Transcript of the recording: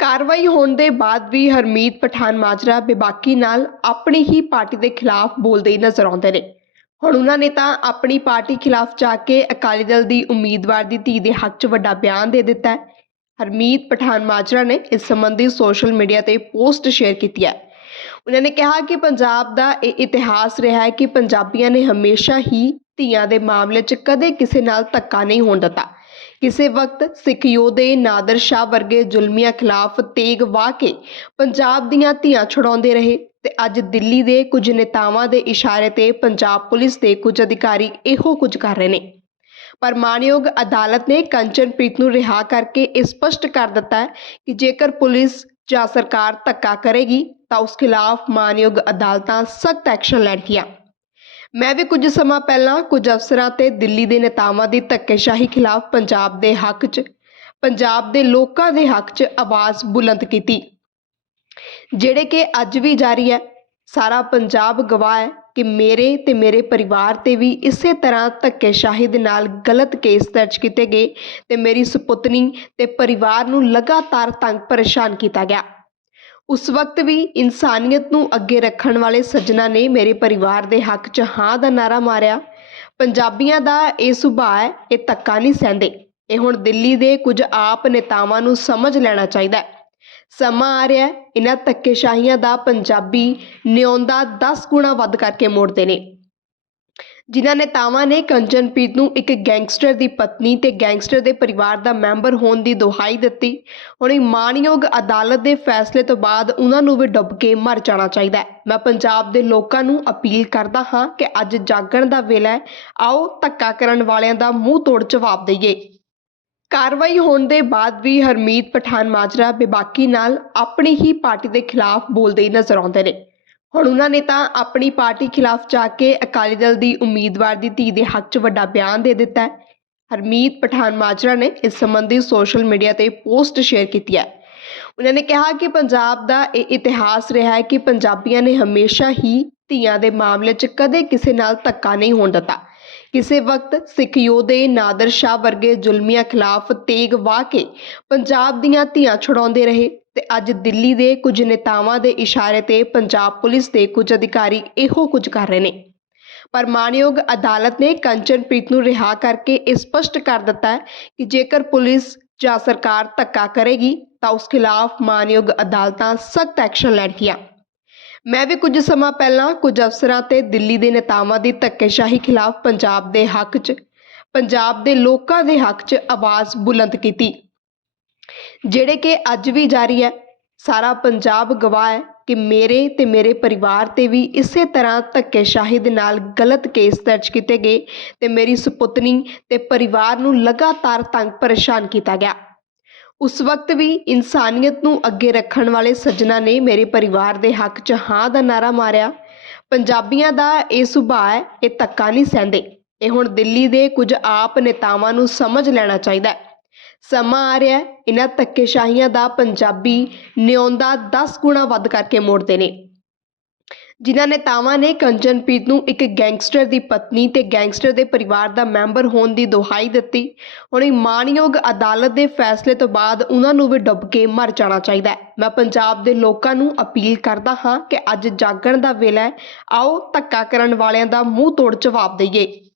ਕਾਰਵਾਈ ਹੋਣ ਦੇ ਬਾਅਦ ਵੀ ਹਰਮੀਤ ਪਠਾਨ ਮਾਜਰਾ ਬੇਬਾਕੀ ਨਾਲ ਆਪਣੀ ਹੀ ਪਾਰਟੀ ਦੇ ਖਿਲਾਫ ਬੋਲਦੇ ਨਜ਼ਰ ਆਉਂਦੇ ਨੇ। ਹੁਣ ਉਹਨਾਂ ਨੇ ਤਾਂ ਆਪਣੀ ਪਾਰਟੀ ਖਿਲਾਫ ਜਾ ਕੇ ਅਕਾਲੀ ਦਲ ਦੀ ਉਮੀਦਵਾਰ ਦੀ ਧੀ ਦੇ ਹੱਕ 'ਚ ਵੱਡਾ ਬਿਆਨ ਦੇ ਦਿੱਤਾ ਹੈ। ਹਰਮੀਤ ਪਠਾਨ ਮਾਜਰਾ ਨੇ ਇਸ ਸੰਬੰਧੀ ਸੋਸ਼ਲ ਮੀਡੀਆ ਤੇ ਪੋਸਟ ਸ਼ੇਅਰ ਕੀਤੀ ਹੈ। ਉਹਨਾਂ ਨੇ ਕਿਹਾ ਕਿ ਪੰਜਾਬ ਦਾ ਇਹ ਇਤਿਹਾਸ ਰਿਹਾ ਹੈ ਕਿ ਪੰਜਾਬੀਆਂ ਨੇ ਹਮੇਸ਼ਾ ਹੀ ਧੀਆਂ ਦੇ ਮਾਮਲੇ 'ਚ ਕਦੇ ਕਿਸੇ ਨਾਲ ਧੱਕਾ ਨਹੀਂ ਹੋਣ ਦਿੱਤਾ। ਕਿਸੇ ਵਕਤ ਸਿੱਖ ਯੋਧੇ ਨਾਦਰ ਸ਼ਾਹ ਵਰਗੇ ਜ਼ੁਲਮੀਆਂ ਖਿਲਾਫ ਤੇਗ ਵਾਹ ਕੇ ਪੰਜਾਬ ਦੀਆਂ ਧੀਆਂ ਛੁਡਾਉਂਦੇ ਰਹੇ ਤੇ ਅੱਜ ਦਿੱਲੀ ਦੇ ਕੁਝ ਨੇਤਾਵਾਂ ਦੇ ਇਸ਼ਾਰੇ ਤੇ ਪੰਜਾਬ ਪੁਲਿਸ ਦੇ ਕੁਝ ਅਧਿਕਾਰੀ ਇਹੋ ਕੁਝ ਕਰ ਰਹੇ ਨੇ। ਪਰ ਮਾਨਯੋਗ ਅਦਾਲਤ ਨੇ ਕੰਚਨਪ੍ਰੀਤ ਨੂੰ ਰਿਹਾ ਕਰਕੇ ਇਹ ਸਪਸ਼ਟ ਕਰ ਦਿੱਤਾ ਹੈ ਕਿ ਜੇਕਰ ਪੁਲਿਸ ਜਾਂ ਸਰਕਾਰ ਧੱਕਾ ਕਰੇਗੀ ਤਾਂ ਉਸ ਖਿਲਾਫ ਮਾਨਯੋਗ ਅਦਾਲਤਾਂ ਸਖਤ ਐਕਸ਼ਨ ਲੈਣਗੀਆਂ। ਮੈਂ ਵੀ ਕੁਝ ਸਮਾਂ ਪਹਿਲਾਂ ਕੁਝ ਅਫਸਰਾਂ ਤੇ ਦਿੱਲੀ ਦੇ ਨੇਤਾਵਾਂ ਦੀ ਧੱਕੇਸ਼ਾਹੀ ਖਿਲਾਫ ਪੰਜਾਬ ਦੇ ਹੱਕ 'ਚ, ਪੰਜਾਬ ਦੇ ਲੋਕਾਂ ਦੇ ਹੱਕ 'ਚ ਆਵਾਜ਼ ਬੁਲੰਦ ਕੀਤੀ। ਜਿਹੜੇ ਕਿ ਅੱਜ ਵੀ ਜਾਰੀ ਹੈ, ਸਾਰਾ ਪੰਜਾਬ ਗਵਾਹ ਹੈ ਕਿ ਮੇਰੇ ਤੇ ਮੇਰੇ ਪਰਿਵਾਰ ਤੇ ਵੀ ਇਸੇ ਤਰ੍ਹਾਂ ਧੱਕੇਸ਼ਾਹੀ ਦੇ ਨਾਲ ਗਲਤ ਕੇਸ ਦਰਜ ਕੀਤੇ ਗਏ ਤੇ ਮੇਰੀ ਸੁਪੁੱਤਨੀ ਤੇ ਪਰਿਵਾਰ ਨੂੰ ਲਗਾਤਾਰ ਤੰਗ ਪਰੇਸ਼ਾਨ ਕੀਤਾ ਗਿਆ। ਉਸ ਵਕਤ ਵੀ ਇਨਸਾਨੀਅਤ ਨੂੰ ਅੱਗੇ ਰੱਖਣ ਵਾਲੇ ਸੱਜਣਾ ਨੇ ਮੇਰੇ ਪਰਿਵਾਰ ਦੇ ਹੱਕ 'ਚ ਹਾਂ ਦਾ ਨਾਰਾ ਮਾਰਿਆ। ਪੰਜਾਬੀਆਂ ਦਾ ਇਹ ਸੁਭਾਅ ਹੈ, ਇਹ ਧੱਕਾ ਨਹੀਂ ਸਹਿੰਦੇ। ਇਹ ਹੁਣ ਦਿੱਲੀ ਦੇ ਕੁਝ ਆਪ ਨੇਤਾਵਾਂ ਨੂੰ ਸਮਝ ਲੈਣਾ ਚਾਹੀਦਾ ਹੈ। ਸਮਾਂ ਆ ਰਿਹਾ ਇਹਨਾਂ ਧੱਕੇਸ਼ਾਹੀਆਂ ਦਾ ਪੰਜਾਬੀ ਨਿਉਂਦਾ 10 ਗੁਣਾ ਵੱਧ ਕਰਕੇ ਮੋੜਦੇ ਨੇ। ਜਿਨ੍ਹਾਂ ਨੇਤਾਵਾਂ ਨੇ ਕੰਚਨਪ੍ਰੀਤ ਨੂੰ ਇੱਕ ਗੈਂਗਸਟਰ ਦੀ ਪਤਨੀ ਤੇ ਗੈਂਗਸਟਰ ਦੇ ਪਰਿਵਾਰ ਦਾ ਮੈਂਬਰ ਹੋਣ ਦੀ ਦੁਹਾਈ ਦਿੱਤੀ। ਹੁਣ ਇਹ ਮਾਣਯੋਗ ਅਦਾਲਤ ਦੇ ਫੈਸਲੇ ਤੋਂ ਬਾਅਦ ਉਹਨਾਂ ਨੂੰ ਵੀ ਡੁੱਬ ਕੇ ਮਰ ਜਾਣਾ ਚਾਹੀਦਾ ਹੈ। ਮੈਂ ਪੰਜਾਬ ਦੇ ਲੋਕਾਂ ਨੂੰ ਅਪੀਲ ਕਰਦਾ ਹਾਂ ਕਿ ਅੱਜ ਜਾਗਣ ਦਾ ਵੇਲਾ ਹੈ। ਆਓ ਧੱਕਾ ਕਰਨ ਵਾਲਿਆਂ ਦਾ ਮੂੰਹ ਤੋੜ ਜਵਾਬ ਦਈਏ। ਕਾਰਵਾਈ ਹੋਣ ਦੇ ਬਾਅਦ ਵੀ ਹਰਮੀਤ ਪਠਾਨ ਮਾਜਰਾ ਬੇਬਾਕੀ ਨਾਲ ਆਪਣੀ ਹੀ ਪਾਰਟੀ ਦੇ ਖਿਲਾਫ ਬੋਲਦੇ ਨਜ਼ਰ ਆਉਂਦੇ ਨੇ। ਹੁਣ ਉਹਨਾਂ ਨੇ ਤਾਂ ਆਪਣੀ ਪਾਰਟੀ ਖਿਲਾਫ ਜਾ ਕੇ ਅਕਾਲੀ ਦਲ ਦੀ ਉਮੀਦਵਾਰ ਦੀ ਧੀ ਦੇ ਹੱਕ 'ਚ ਵੱਡਾ ਬਿਆਨ ਦੇ ਦਿੱਤਾ ਹੈ। ਹਰਮੀਤ ਪਠਾਨ ਮਾਜਰਾ ਨੇ ਇਸ ਸੰਬੰਧੀ ਸੋਸ਼ਲ ਮੀਡੀਆ ਤੇ ਪੋਸਟ ਸ਼ੇਅਰ ਕੀਤੀ ਹੈ। ਉਹਨਾਂ ਨੇ ਕਿਹਾ ਕਿ ਪੰਜਾਬ ਦਾ ਇਹ ਇਤਿਹਾਸ ਰਿਹਾ ਹੈ ਕਿ ਪੰਜਾਬੀਆਂ ਨੇ ਹਮੇਸ਼ਾ ਹੀ ਧੀਆਂ ਦੇ ਮਾਮਲੇ 'ਚ ਕਦੇ ਕਿਸੇ ਨਾਲ ਧੱਕਾ ਨਹੀਂ ਹੋਣ ਦਿੱਤਾ। ਕਿਸੇ ਵਕਤ ਸਿੱਖ ਯੋਧੇ ਨਾਦਰ ਸ਼ਾਹ ਵਰਗੇ ਜ਼ੁਲਮੀਆਂ ਖਿਲਾਫ ਤੇਗ ਵਾਹ ਕੇ ਪੰਜਾਬ ਦੀਆਂ ਧੀਆਂ ਛੁਡਾਉਂਦੇ ਰਹੇ। ਤੇ ਅੱਜ ਦਿੱਲੀ ਦੇ ਕੁਝ ਨੇਤਾਵਾਂ ਦੇ ਇਸ਼ਾਰੇ ਤੇ ਪੰਜਾਬ ਪੁਲਿਸ ਦੇ ਕੁਝ ਅਧਿਕਾਰੀ ਇਹੋ ਕੁਝ ਕਰ ਰਹੇ ਨੇ। ਪਰ ਮਾਨਯੋਗ ਅਦਾਲਤ ਨੇ ਕੰਚਨਪ੍ਰੀਤ ਨੂੰ ਰਿਹਾ ਕਰਕੇ ਇਹ ਸਪਸ਼ਟ ਕਰ ਦਿੱਤਾ ਹੈ ਕਿ ਜੇਕਰ ਪੁਲਿਸ ਜਾਂ ਸਰਕਾਰ ਧੱਕਾ ਕਰੇਗੀ ਤਾਂ ਉਸ ਖਿਲਾਫ ਮਾਨਯੋਗ ਅਦਾਲਤਾਂ ਸਖਤ ਐਕਸ਼ਨ ਲੈਣਗੀਆਂ। ਮੈਂ ਵੀ ਕੁਝ ਸਮਾਂ ਪਹਿਲਾਂ ਕੁਝ ਅਫਸਰਾਂ ਤੇ ਦਿੱਲੀ ਦੇ ਨੇਤਾਵਾਂ ਦੀ ਧੱਕੇਸ਼ਾਹੀ ਖਿਲਾਫ ਪੰਜਾਬ ਦੇ ਹੱਕ 'ਚ, ਪੰਜਾਬ ਦੇ ਲੋਕਾਂ ਦੇ ਹੱਕ 'ਚ ਆਵਾਜ਼ ਬੁਲੰਦ ਕੀਤੀ। ਜਿਹੜੇ ਕਿ ਅੱਜ ਵੀ ਜਾਰੀ ਹੈ, ਸਾਰਾ ਪੰਜਾਬ ਗਵਾਹ ਹੈ ਕਿ ਮੇਰੇ ਤੇ ਮੇਰੇ ਪਰਿਵਾਰ ਤੇ ਵੀ ਇਸੇ ਤਰ੍ਹਾਂ ਧੱਕੇਸ਼ਾਹੀ ਦੇ ਨਾਲ ਗਲਤ ਕੇਸ ਦਰਜ ਕੀਤੇ ਗਏ ਤੇ ਮੇਰੀ ਸੁਪੁੱਤਨੀ ਤੇ ਪਰਿਵਾਰ ਨੂੰ ਲਗਾਤਾਰ ਤੰਗ ਪਰੇਸ਼ਾਨ ਕੀਤਾ ਗਿਆ। ਉਸ ਵਕਤ ਵੀ ਇਨਸਾਨੀਅਤ ਨੂੰ ਅੱਗੇ ਰੱਖਣ ਵਾਲੇ ਸੱਜਣਾ ਨੇ ਮੇਰੇ ਪਰਿਵਾਰ ਦੇ ਹੱਕ 'ਚ ਹਾਂ ਦਾ ਨਾਰਾ ਮਾਰਿਆ। ਪੰਜਾਬੀਆਂ ਦਾ ਇਹ ਸੁਭਾਅ ਹੈ, ਇਹ ਧੱਕਾ ਨਹੀਂ ਸਹਿੰਦੇ। ਇਹ ਹੁਣ ਦਿੱਲੀ ਦੇ ਕੁਝ ਆਪ ਨੇਤਾਵਾਂ ਨੂੰ ਸਮਝ ਲੈਣਾ ਚਾਹੀਦਾ ਹੈ। ਸਮਾਂ ਆ ਰਿਹਾ ਇਹਨਾਂ ਧੱਕੇਸ਼ਾਹੀਆਂ ਦਾ ਪੰਜਾਬੀ ਨਿਉਂਦਾ 10 ਗੁਣਾ ਵੱਧ ਕਰਕੇ ਮੋੜਦੇ ਨੇ। ਜਿਨ੍ਹਾਂ ਨੇਤਾਵਾਂ ਨੇ ਕੰਚਨਪ੍ਰੀਤ ਨੂੰ ਇੱਕ ਗੈਂਗਸਟਰ ਦੀ ਪਤਨੀ ਤੇ ਗੈਂਗਸਟਰ ਦੇ ਪਰਿਵਾਰ ਦਾ ਮੈਂਬਰ ਹੋਣ ਦੀ ਦੁਹਾਈ ਦਿੱਤੀ। ਹੁਣ ਇਹ ਮਾਣਯੋਗ ਅਦਾਲਤ ਦੇ ਫੈਸਲੇ ਤੋਂ ਬਾਅਦ ਉਹਨਾਂ ਨੂੰ ਵੀ ਡੁੱਬ ਕੇ ਮਰ ਜਾਣਾ ਚਾਹੀਦਾ ਹੈ। ਮੈਂ ਪੰਜਾਬ ਦੇ ਲੋਕਾਂ ਨੂੰ ਅਪੀਲ ਕਰਦਾ ਹਾਂ ਕਿ ਅੱਜ ਜਾਗਣ ਦਾ ਵੇਲਾ ਹੈ। ਆਓ ਧੱਕਾ ਕਰਨ ਵਾਲਿਆਂ ਦਾ ਮੂੰਹ ਤੋੜ ਜਵਾਬ ਦਈਏ।